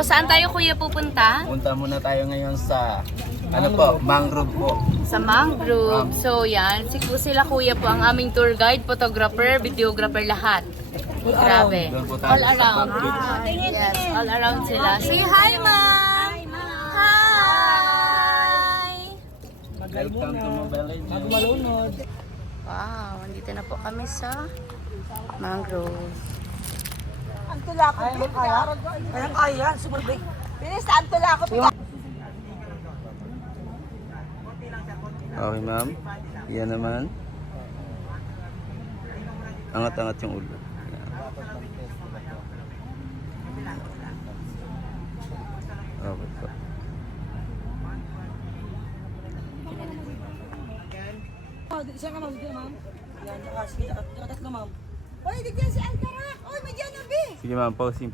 So, saan tayo kuya pupunta? Punta muna tayo ngayon sa, ano po, mangrove po. Sa mangrove. So, yan. Sila kuya po ang aming tour guide, photographer, videographer, lahat. Grabe. Doon po tayo All sa around. Back Beach. Yes, all around sila. Say hi, ma'am! Hi! Welcome to Mobile Legends. Malunod. Wow, nandito na po kami sa mangrove. Ang tula ko. Kaya, sumulbi. Bilis, ang tula ko. Okay, ma'am. Yan naman. Angat-angat yung ulo. Okay po. Siya ka, ma'am. Dito, ma'am. Yan, sige. Tatlo, ma'am. Oy, dito si Alcarak. Oy, may dyan na, be. Sige ma'am, posing.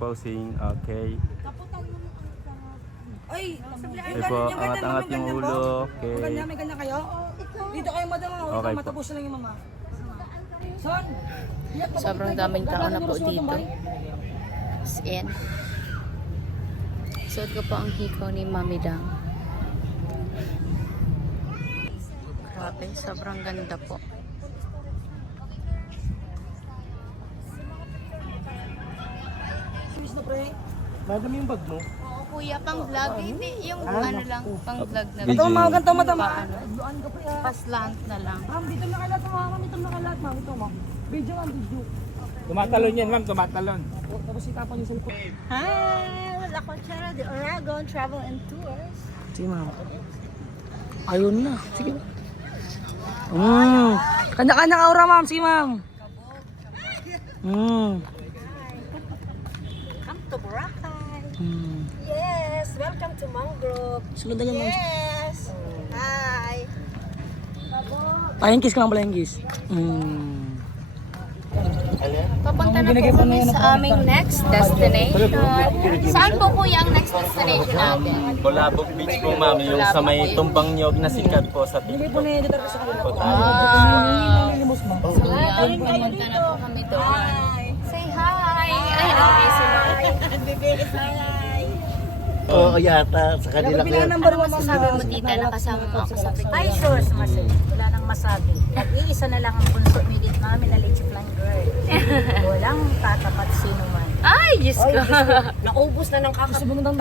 Okay. Kaputan mo ng Alcarak. Oy, Okay po, angat-angat yung ulo. Okay. Maganda, may ganda kayo. Dito kayo, madam. Okay po. Matapos na lang yung mama. Son. Sobrang daming tao na po dito. As in. Suot ko po ang hikaw ni Mami Dang. Grabe, sobrang ganda po. Madam yung bag mo? Oo, kuya, pang vlog. Hindi, yung ano lang, pang vlog na Ito, ma'am. Ganito, madam. Paano? Paslant na lang. Ma'am, dito na kalat, ma'am. Dito na kalat, ma'am. Ito, ma'am. Video, ma'am. Video. Tumatalon yan, ma'am. Tumatalon. Tapos itapan yung cellphone. Hi! La Conchera de Aragon Travel and Tours. Sige, ma'am. Ayun na. Sige. Kanya-kanya aura, ma'am. Sige, ma'am. Come to Boracay. Mm. Yes! Welcome to Mangrove. Sunod na yan, ma'am. Yes! Hi! Palengkis ka, ma'am. Palengkis. Papunta na po kami sa aming next destination. Saan po kuya ang next destination natin? Bulabog Beach po ma'am, yung sa may tumbang niyog na sikat po sa Hindi TikTok. po na-editor ko sa kanila. Po tayo. Limos, ma'am. So yan, pumunta na po kami doon. Say hi! Ay, okay, sila. Oo, yata. Sa kanila ko yan. Number one, Sabi mo tita, nakasama mo ako sa Ay, sure, masabi. Wala nang masabi. Nag-iisa na lang ang punso umigit namin na Leche Flying Girl. Walang tatapat sino man. Ay, Diyos ko. Naubos na ng kakasabunod ng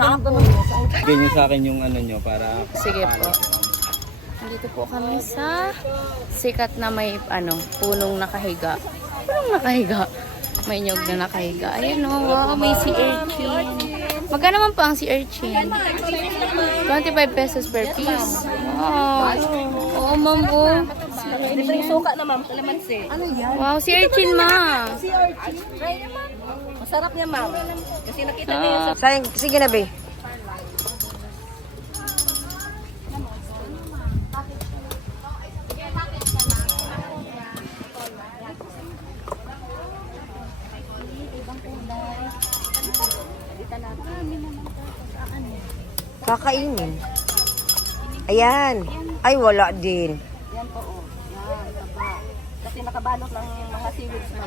Bigay niyo sa akin yung ano niyo para Sige po. Nandito po kami sa sikat na may punong nakahiga. Punong nakahiga. May nyog na nakahiga. Ayan o, wow, may sea urchin. Magkano naman po ang sea urchin? 25 pesos per piece. Wow. Oo, ma'am po. Libreng suka na, ma'am. Kalamansi. Ano yan? Wow, sea urchin, ma. Si Orchid. Try na, ma'am. Masarap niya, ma'am. Kasi nakita niya sa... Sayang, sige na, be. Kakainin. Ayan. Ay, wala din. Yan po, oh. Yan, taba. Kasi nakabalot ng mga seaweeds na.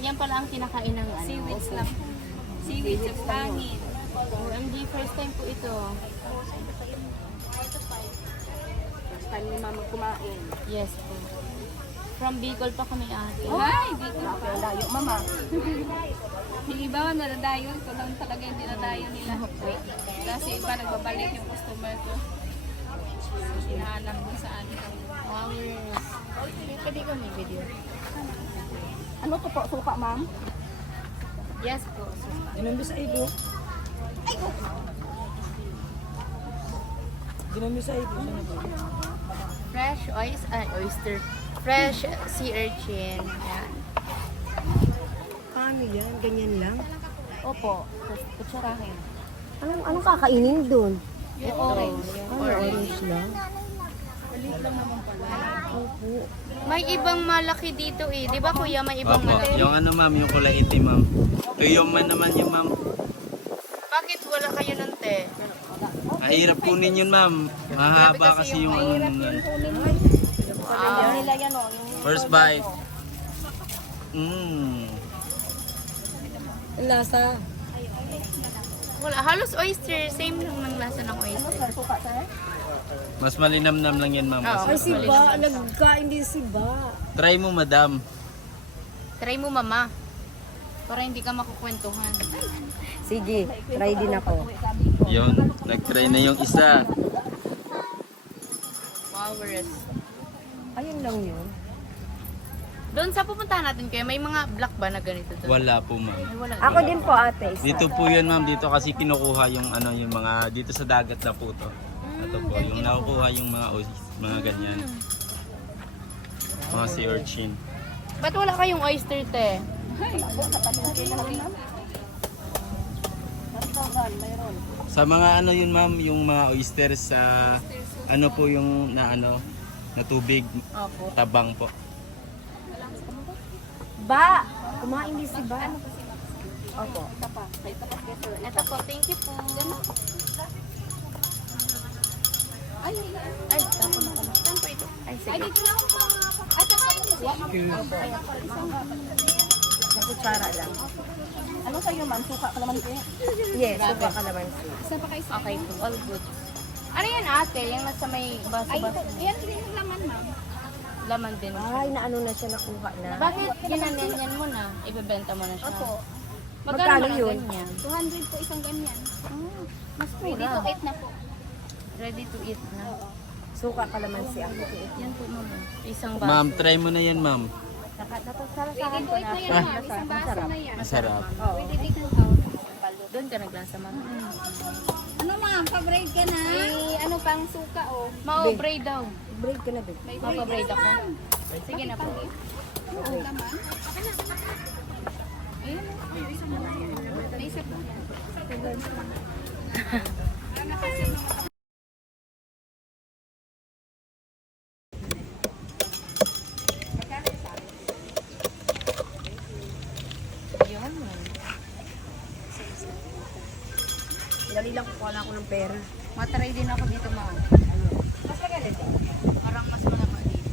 Yan pala ang kinakain ng Seaweeds lang. Seaweeds of hangin. OMG, first time po ito. First time ni mama kumain. Yes po. From Bicol pa kami ate. Ay, dito. Ang layo, mama. Yung iba naradayo, ito lang talaga yung dinadayo nila. Kasi iba nagbabalik yung customer ko. Hinahanap ko saan. Wow, yes. Pwede ko may video. Ano to po? Suka, ma'am? Yes po. Ginambi sa ibo. Ginambi sa ibo. Fresh oyster. Fresh sea urchin. Yan. Paano yan? Ganyan lang? Opo. Kutsarahin. Anong kakainin doon? Yung orange. Orange lang. May ibang malaki dito eh. Di ba kuya, may ibang Opo, malaki? yung ano ma'am, yung kulay itim ma'am. Tuyong man naman yung ma'am. Bakit wala kayo ng te? Mahirap kunin yun ma'am. Mahaba kasi yung ano nun. Wow. Nila yan, oh. First bite. Ang lasa. Wala, halos oyster. Same lang ng lasa ng oyster. Mas malinamnam lang yan, ma'am. Oo, Mas si malinam. Ba, nagkain din si Ba. Try mo, madam. Try mo, mama. Para hindi ka makukwentuhan. Sige, try din ako. Yun, nag-try na yung isa. Flowers. Ayun lang yun. Doon sa pupuntahan natin kayo, may mga black ba na ganito doon? Wala po, ma'am. Ay, wala. Ako din po ate, isa. Dito po yun, ma'am. Dito kasi kinukuha yung ano, yung mga dito sa dagat na po to. Ito po, yung nakukuha yung mga ganyan. Mga sea urchin. Ba't wala kayong oyster, te? Sa mga ano yun, ma'am, yung mga oysters sa ano po yung na ano, na tubig, Opo. tabang po. Ba, kumain din si Ba. Opo. Ito po, thank you po. Ay, tapo na pala. Saan po ito? Ay, sige. Sa kutsara lang. Ano sa'yo man? Suka ka naman kayo? Yes, suka ka naman siya. Okay po, all good. Ano yan ate? Yung nasa may baso-baso. Yan din yung laman, ma'am. Laman din. Ay, naano na siya, nakuha na. Bakit ginanyan mo na? Ibebenta mo na siya? Opo. Magkano naman yun? ganyan? 200 po isang ganyan. Mas Ready to eat na po. Ready to eat na. Suka ka naman siya. Yan po, mama. Isang baso. Ma'am, try mo na yan, ma'am. Ready to eat na yan, ma'am. Isang baso na yan. Masarap. Pwede take out. Doon ka naglasa, mama. Ano, ma'am? Pa-braid ka na? May ano pang suka, oh. Mau-braid daw. Break ka na, babe. May Mapabraid ako. Sige na po. Ang laman. Ayun, may isa po. Yun. Dali lang kukuha na ako ng pera. Matry din ako dito, ma. Mas maganda din. Parang mas malama dito.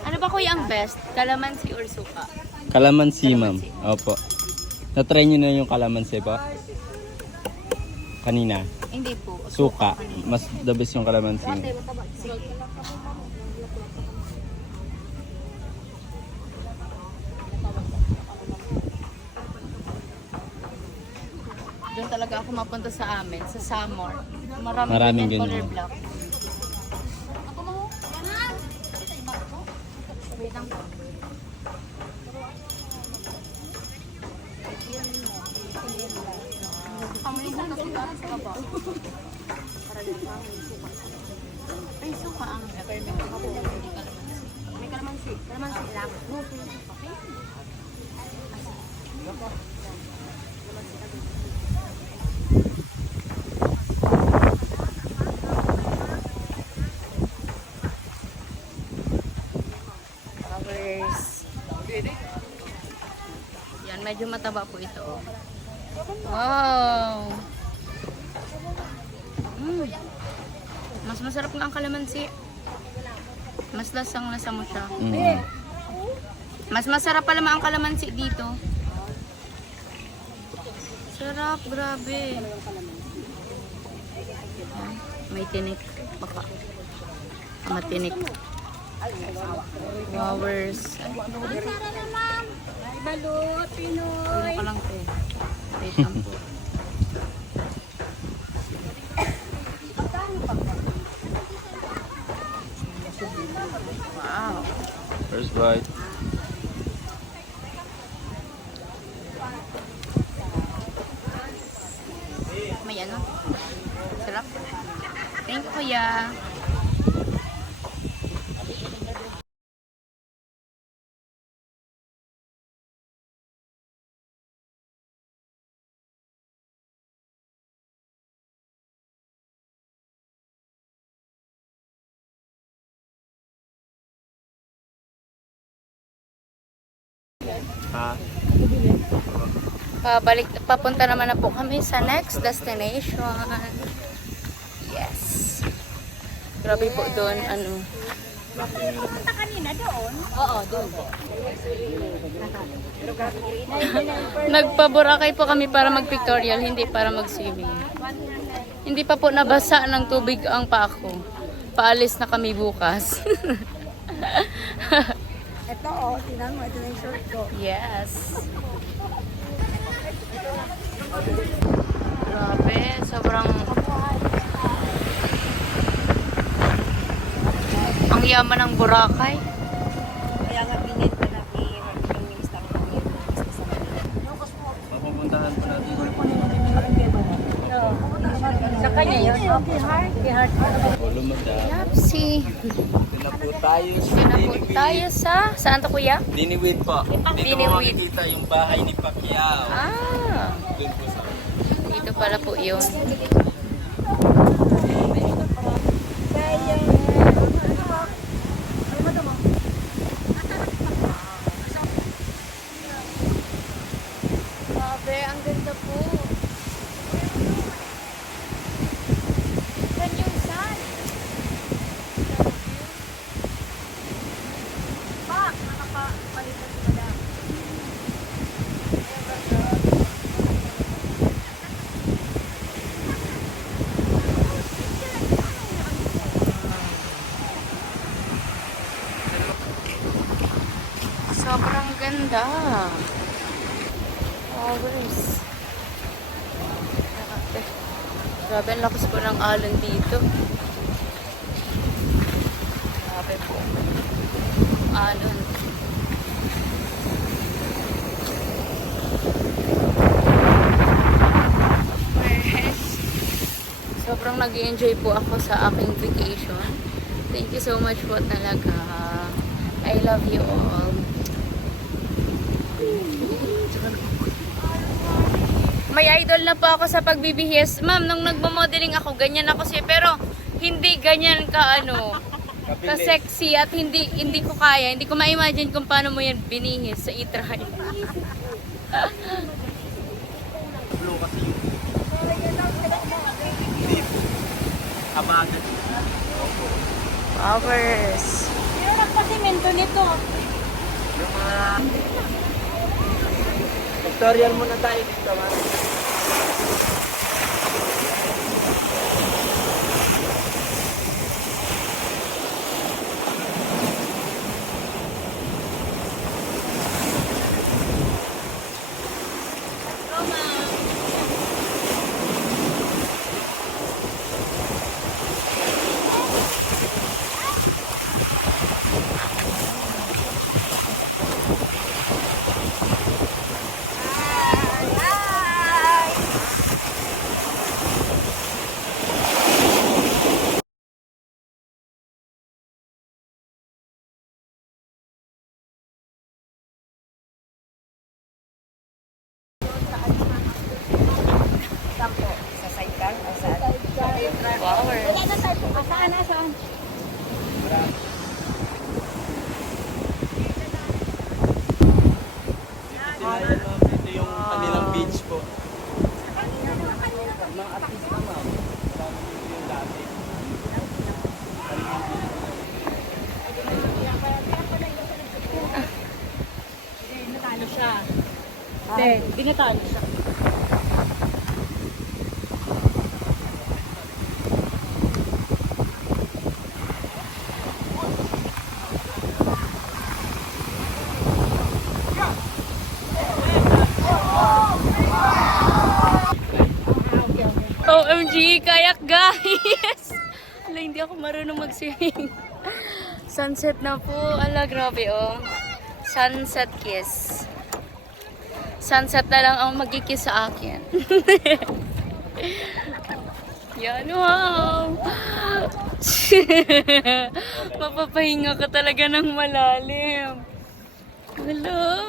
Ano ba kuya ang best? Kalamansi or suka? Kalamansi, ma'am. Opo. Na-try nyo na yung kalamansi po? Kanina. Hindi po. Suka. Mas the best yung kalamansi. Doon talaga ako mapunta sa amin, sa Samor. Maraming ganyan color ganyan. black. Wait lang po. Kamulisan na sila sa ba? Ay, suka ang may kalamansi. Kalamansi lang. Flowers. Yan, medyo mataba po ito. Oh. Wow! Mas masarap nga ang kalamansi. Mas lasang-lasa mo siya. Mas masarap pala ang kalamansi dito. Sarap, grabe. May tinik. Baka. Matinik. Flowers. Tara na, ma'am. Balot, Pinoy. Ano ka lang po. Wait lang po. Wow. First bite. May ano? Sarap. Thank you, kuya. Ha? Papunta naman na po kami sa next destination. Yes. Grabe po doon, ano, Oo, doon po. Nagpa-Boracay po kami para mag-pictorial, hindi para mag-swimming. Hindi pa po nabasa ng tubig ang paa ko. Paalis na kami bukas. Ito oh, tingnan mo, ito na yung shirt ko. Yes. Grabe, sobrang... Ang yaman ng Boracay. Kaya nga binenta na yung minister ko. Mapupuntahan po natin. Sa kanya yun? Kihart. Lumagda. Yapsi. Ito na po tayo sa Dito na po tayo sa... Saan to kuya? Diniwid po. Dito mo Diniwid. makikita yung bahay ni Pacquiao. Ah, Doon po sa... dito pala po yun. Grabe, ang ganda po. Yan yung sun. Pak, nakapalitan sila lang. Sobrang ganda. Flowers. Grabe. Grabe, ang lakas po ng alon dito. Grabe po. Alon. Yes. Sobrang nag-enjoy po ako sa aking vacation. Thank you so much po talaga. I love you all. May idol na po ako sa pagbibihis. Ma'am, nung nagmo-modeling ako, ganyan ako siya. Pero, hindi ganyan ka, ka-sexy at hindi ko kaya. Hindi ko ma-imagine kung paano mo yan binihis sa e-try. Blue kasi yung... Abagan. Flowers. Pero nagpasimento nito. Yung mga... Tutorial muna tayo dito, man. Flowers. Saan? Ito yung kanilang beach po. Mga artista, ma'am. Marami dito yung dati. Natalo siya. Hindi natalo siya. OMG, kayak guys! Ala, hindi ako marunong mag-swimming. Sunset na po. Ala, grabe oh. Sunset kiss. Sunset na lang ang magkikiss sa akin. Yan, wow! Mapapahinga ka talaga ng malalim. Hello,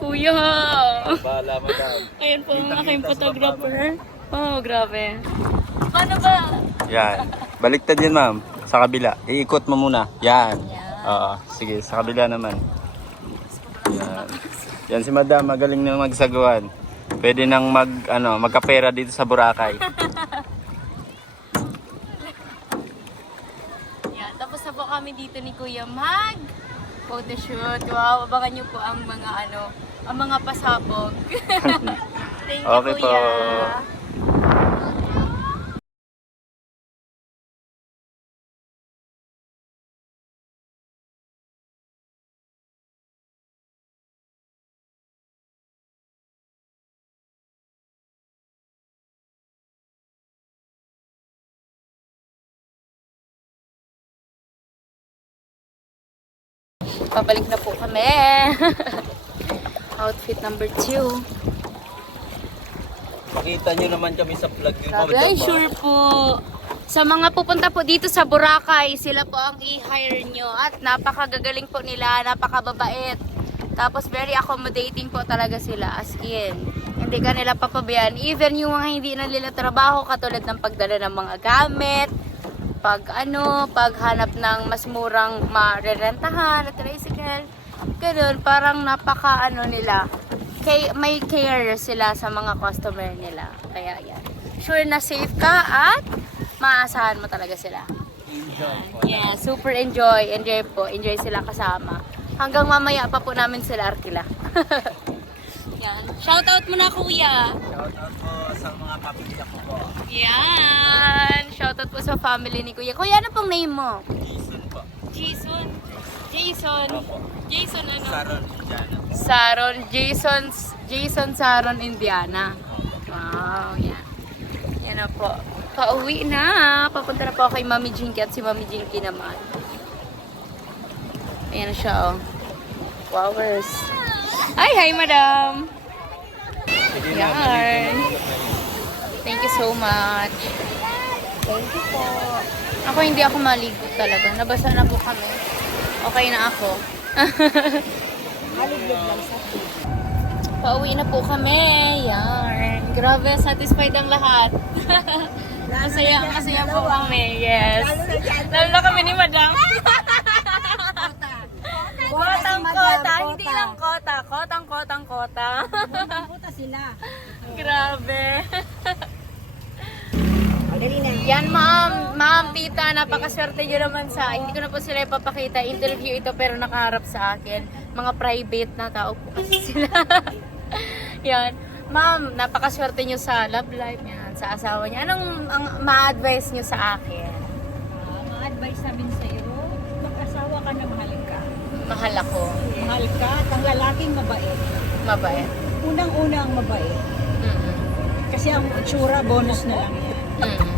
kuya. Bahala, madam. Ayan po ang aking photographer. Oh, grabe. Paano ba? Yan. Baliktad yun, ma'am. Sa kabila. Iikot mo muna. Yan. Oo. Sige, sa kabila naman. Yan. Yan si madam. Magaling na magsagawan. Pwede nang magkapera dito sa Boracay. Yan. Tapos na po kami dito ni Kuya mag photoshoot. Wow, abangan niyo po ang mga ang mga pasabog. Thank you, Okay po. Kuya. Pabalik na po kami. Outfit number 2. Makita nyo naman kami sa vlog yung Grabe, ay, sure po. Sa mga pupunta po dito sa Boracay, sila po ang i-hire nyo. At napakagagaling po nila, napakababait. Tapos very accommodating po talaga sila, as in. Hindi ka nila papabayaan. Even yung mga hindi na nila trabaho, katulad ng pagdala ng mga gamit, paghanap ng mas murang marerentahan at tricycle. Ganun, parang napaka nila. May care sila sa mga customer nila. Kaya yan. Sure na safe ka at maasahan mo talaga sila. Yeah, super enjoy. Enjoy po. Enjoy sila kasama. Hanggang mamaya pa po namin sila arkila. Yan. Shoutout mo na, Kuya. Shoutout po sa mga pamilya ko po. Yan. Shoutout po sa family ni Kuya. Kuya, ano pong name mo? Jason po. Jason. Jason. Opo. Jason ano? Saron, Indiana. Saron. Jason Saron, Indiana. Wow, yan. Yan na po. Pauwi na. Papunta na po kay Mami Jinky at si Mami Jinky naman. Ayan na siya, oh. Flowers. Hi, madam. Yan. Thank you so much. Thank you po. Ako hindi ako maligo talaga. Nabasa na po kami. Okay na ako. Pauwi na po kami. Yan. Grabe, satisfied ang lahat. Masaya po kami. Yes. Lalo na kami ni madam. Kotang-kota. Hindi lang kota. Kotang-kotang-kota. Puta sila. Grabe. Yan, ma'am, tita, napakaswerte nyo naman sa, hindi ko na po sila ipapakita, interview ito pero nakaharap sa akin. Mga private na tao po kasi sila. Yan. Ma'am, napakaswerte nyo sa love life yan, sa asawa niya. Anong ma-advise nyo sa akin? Ma-advise namin sa'yo, mag-asawa ka na mahalin ka. Mahal ako. Mahal ka at ang lalaking mabait. Mabait. Unang-una ang mabait. Mm-mm. Kasi ang itsura, bonus na lang yan. Mm-mm.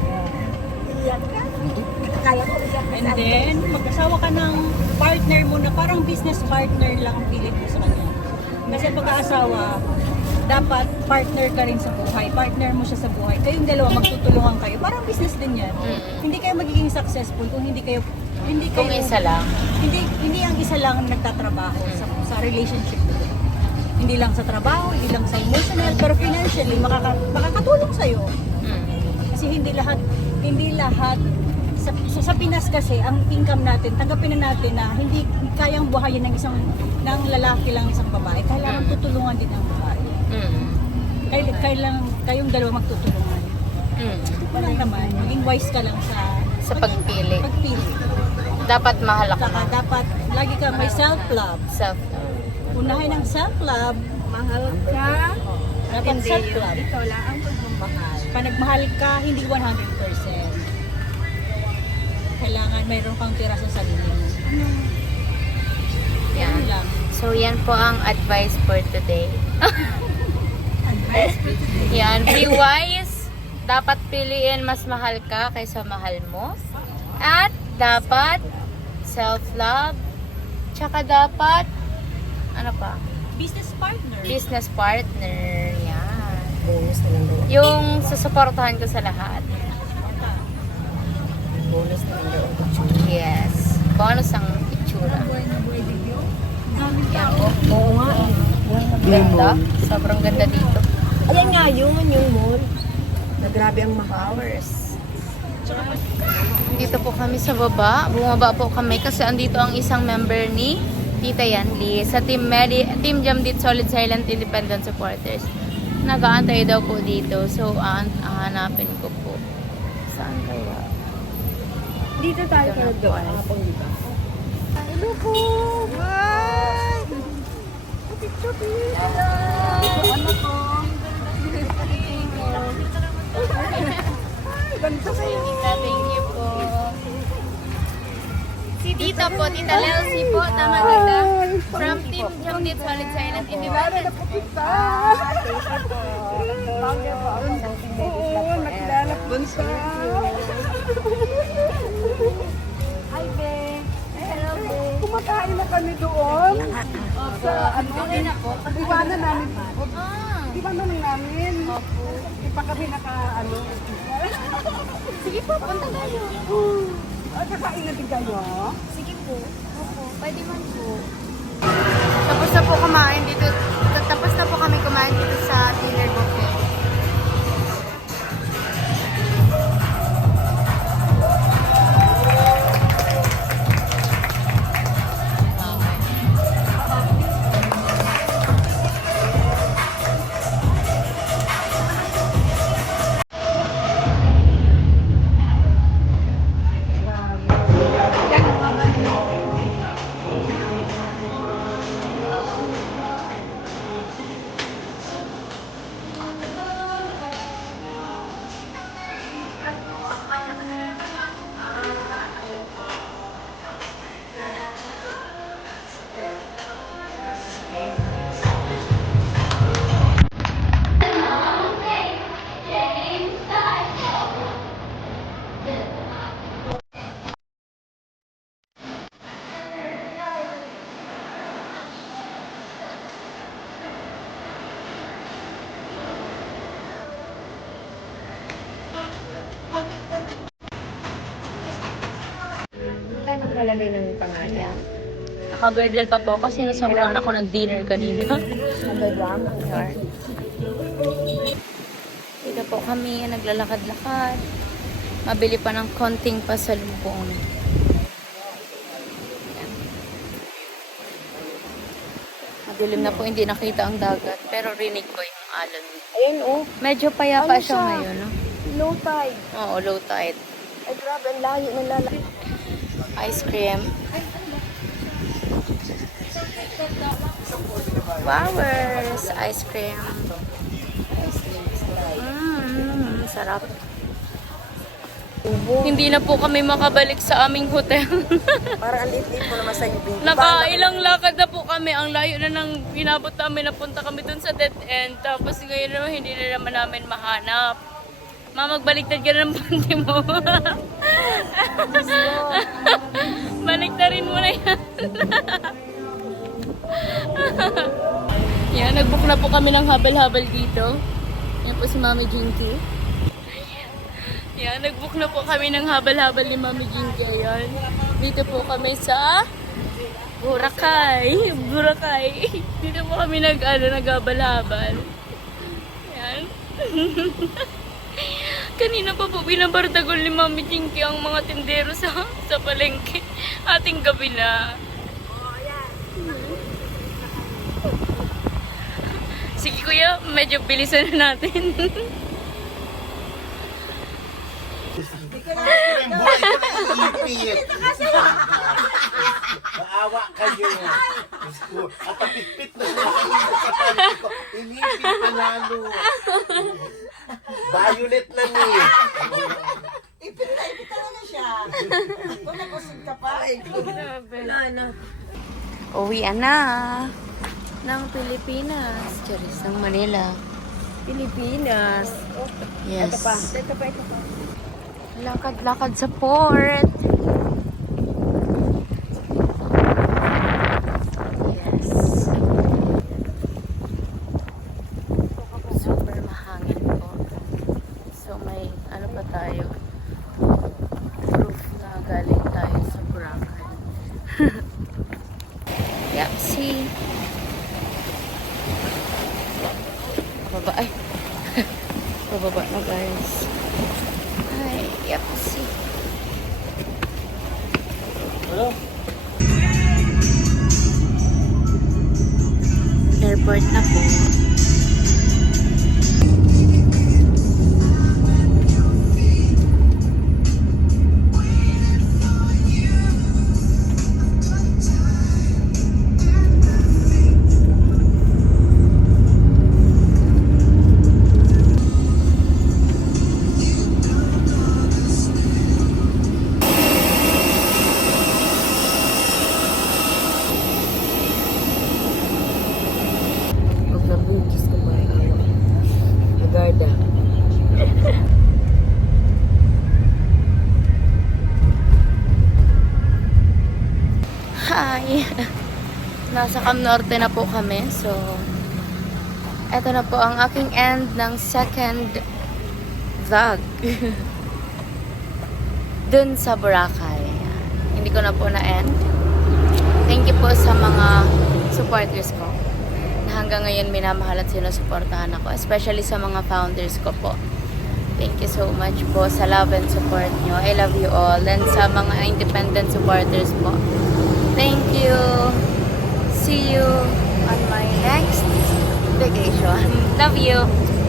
And then, mag-asawa ka ng partner mo na parang business partner lang ang pilit mo sa kanya. Kasi pag-aasawa, dapat partner ka rin sa buhay. Partner mo siya sa buhay. Kayong dalawa magtutulungan kayo. Parang business din yan. Hindi kayo magiging successful kung hindi kayo Kung isa lang. hindi ang isa lang nagtatrabaho sa relationship nyo. Hindi lang sa trabaho, hindi lang sa emotional, pero financially makakatulong sa iyo. Kasi hindi lahat sa Pinas kasi ang income natin, tanggapin na natin na hindi kayang buhayin ng lalaki lang isang babae. Kailangan tutulungan din ang babae. Kayong dalawa magtutulungan. Walang naman, maging wise ka lang Sa pagpili. Dapat mahal ako. Saka dapat lagi ka may self-love. Unahin ang self-love. Mahal ka. Dapat self-love. Ikaw lang ang pagmamahal. Pag nagmahal ka, hindi 100%. Kailangan mayroon kang tira sa sarili mo. Yan. lang. So, yan po ang advice for today. Yan. Be wise. Dapat piliin mas mahal ka kaysa mahal mo. At dapat self-love. Tsaka dapat ano pa? Business partner. Business partner. Yan. Yung susuportahan ko sa lahat. Bonus na lang. Yes. Bonus ang itsura. Yan po. Oo nga eh. Ganda. Sobrang ganda dito. Ayan nga yun, yung mall. Na grabe ang mahal. Hours. Dito po kami sa baba. Bumaba po kami kasi andito ang isang member ni Tita Yanli sa Team Jamdit Solid Silent Independent Supporters. Nag-aantay daw po dito. So, hanapin ko po. Saan kaya? Dito tayo Ito na po. Hello po! Hi! Chupi-chupi! Hello! Ano po? Ay, ganda kayo! Thank you po. Si Tita po, Tita Lelsie po, tama Tita. From Team Jumdit Solid Silent Independent. po kita! Oo, nakilala po siya. Hi, Be! Hello, Be! Kumakain na kami doon. Sa ano? Iwanan namin. Iwanan namin. Hindi pa kami naka-ano. Sige po, punta tayo. Kakain na din kayo? Sige po. Opo, pwede man po. Tapos na po kumain dito. Tapos na po kami kumain dito sa dinner buffet. Naka-girdle pa po kasi nasobrahan ako ng dinner kanina. Dito po kami, naglalakad-lakad. Mabili pa ng konting pasalubong. Madilim na po, hindi nakita ang dagat. Pero rinig ko yung alon. Ayun, oh. Medyo payapa Ano siya siya? ngayon, no? Low tide. Oo, low tide. Ay, grabe, ang layo ng lalaki. Ice cream. Flowers. Ice cream. Sarap. Hindi na po kami makabalik sa aming hotel. Parang ang liit-liit mo naman sa ibig. Nakailang lakad na po kami. Ang layo na nang pinabot namin. Napunta kami dun sa dead end. Tapos ngayon naman, hindi na naman namin mahanap. Magbaliktad ka na ng panty mo. Baliktarin mo na yan. Yan, nag-book na po kami ng habal-habal dito. Yan po si Mami Jinky. Yan, nag-book na po kami ng habal-habal ni Mami Jinky. Ayan. Dito po kami sa Boracay. Boracay. Dito po kami nag-habal-habal. Yan. Kanina pa po binabardagol ni Mami Jinky ang mga tindero sa palengke. Ating gabi na. Sige kuya, medyo bilisan na natin. Yung buhay ko na iipit. Maawa kayo. At papitpit na siya sa panty ko. Inipit pa lalo. Violet na niya. Ipit talaga siya. Kung nagusog ka pa. Uwian na ng Pilipinas. Charis, ng Manila. Pilipinas. Yes. Ito pa. Lakad-lakad sa port. Yes. Super mahangin po. So may ano pa tayo? Proof na galing tayo sa Boracay. Yep, see. Bababa ay. Bababa na guys. Ay, yep, see. Airport na po. Nasa Cam Norte na po kami. So, eto na po ang aking end ng second vlog. Dun sa Boracay. Hindi ko na po na-end. Thank you po sa mga supporters ko na hanggang ngayon minamahal at sinusuportahan ako. Especially sa mga founders ko po. Thank you so much po sa love and support nyo. I love you all. And sa mga independent supporters po. Thank you. See you on my next vacation. Love you.